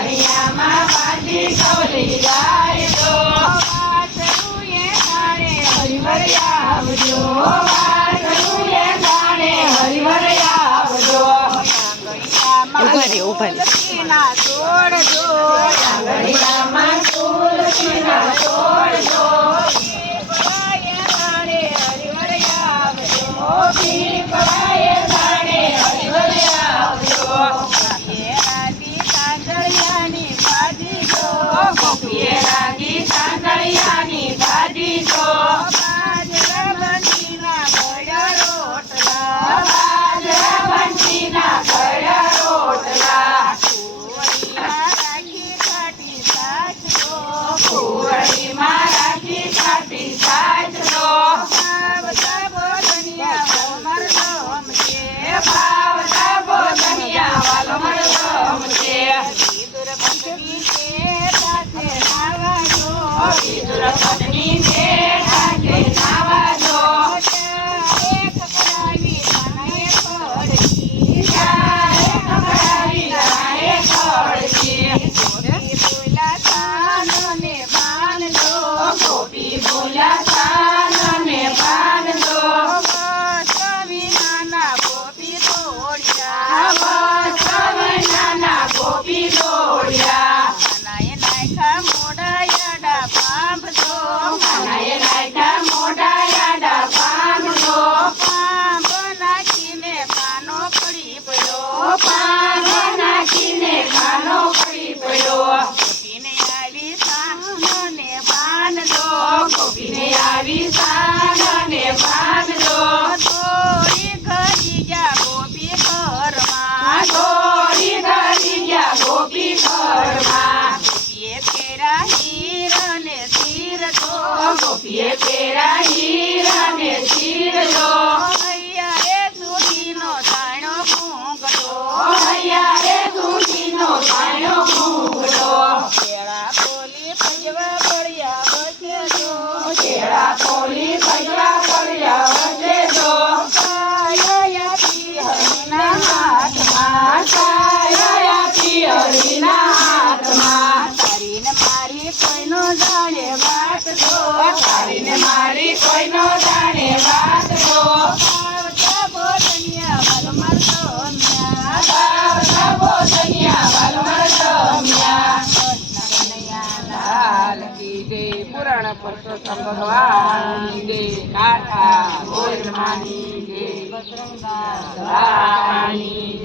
આંગણિયામાં બાજી ખવલી જાય તો વાસળું એ કાળે હરિવર આવજો વાસળું એ કાળે હરિવર આવજો આંગણિયામાં તુલસીના છોડજો આંગણિયામાં તુલસીના છોડજો પીપળાએ ઝાડે હરિવર આવજો રાજી કાંગળિયાની ભાજી જો ગોપીએ રાજી કાંગળિયાની ભાજી જો બાજરા બંટીના ગળ્યા રોટલા બાજરા બંટીના ગળ્યા રોટલા કુંવરીમાં રાખી ખાટી સાસ જો કુંવરીમાં રાખી ખાટી સાસ જો ભાવતા બોધનિયા વલમર ગમશે ભાવતા બોધનિયા વાલમર ગમશે વિદુર પત્ની કે પાસે નાવા જો વિદુર પત્ની છે ઠાકે નાવા જો એક કરાવી તને પડતી ચારે કપડાવી રાહે ખોડતી ગોપી બોલા કાનને બાંધો ગોપી બોલ્યા કાનને બાંધો વિનાના ગોપી દોડ્યા નાના ગોપી દોડ્યા નાય નાયખા મોડા યાડા પાંભજો નાએ નાખ્યા મોઢા યાડા બાંધો પાંભ નાખીને કાનો પડી પડ્યો પાનો નાખીને ખાનો પડી પડ્યો ગોપીને આવી સાનને બાંધો ગોપીને આવી સાનને બાંધો દોડી ઘરી ગયા ગોપી ઘરમાં દોડી ધરી ગયા ગોપી ઘરમાં ગોપીએ પેરા હીરને શીર તો ગોપીએ પેરા હીરાને ચીરજો હૈયારે સુધીનો તાણો ઘૂંઘટો હૈયા રે સુધીનો કાયો ઘૂંઘટો કેળા બોલી પજવા પડ્યા વચ્ચે જો કેળા પોલી પજવા પડ્યા વચ્ચે જો કાયાથી હરિના હાથમાં કાયાથી હરીના હાથમાં તારીને મારી કોઈનો જાણે વાત જો તારીને મારી કોઈનો જાણે વાત જો આવતા બોધનિયા વલમર ગમ્યા આવતા બોધનિયા વાલમર ગમ્યા કૃષ્ણ કનૈયાના લાલ કી જય પુરાણ પુરુષોત્તમ ભગવાન જય કાઠા ગોરમાની જય બજરંગા ભવાની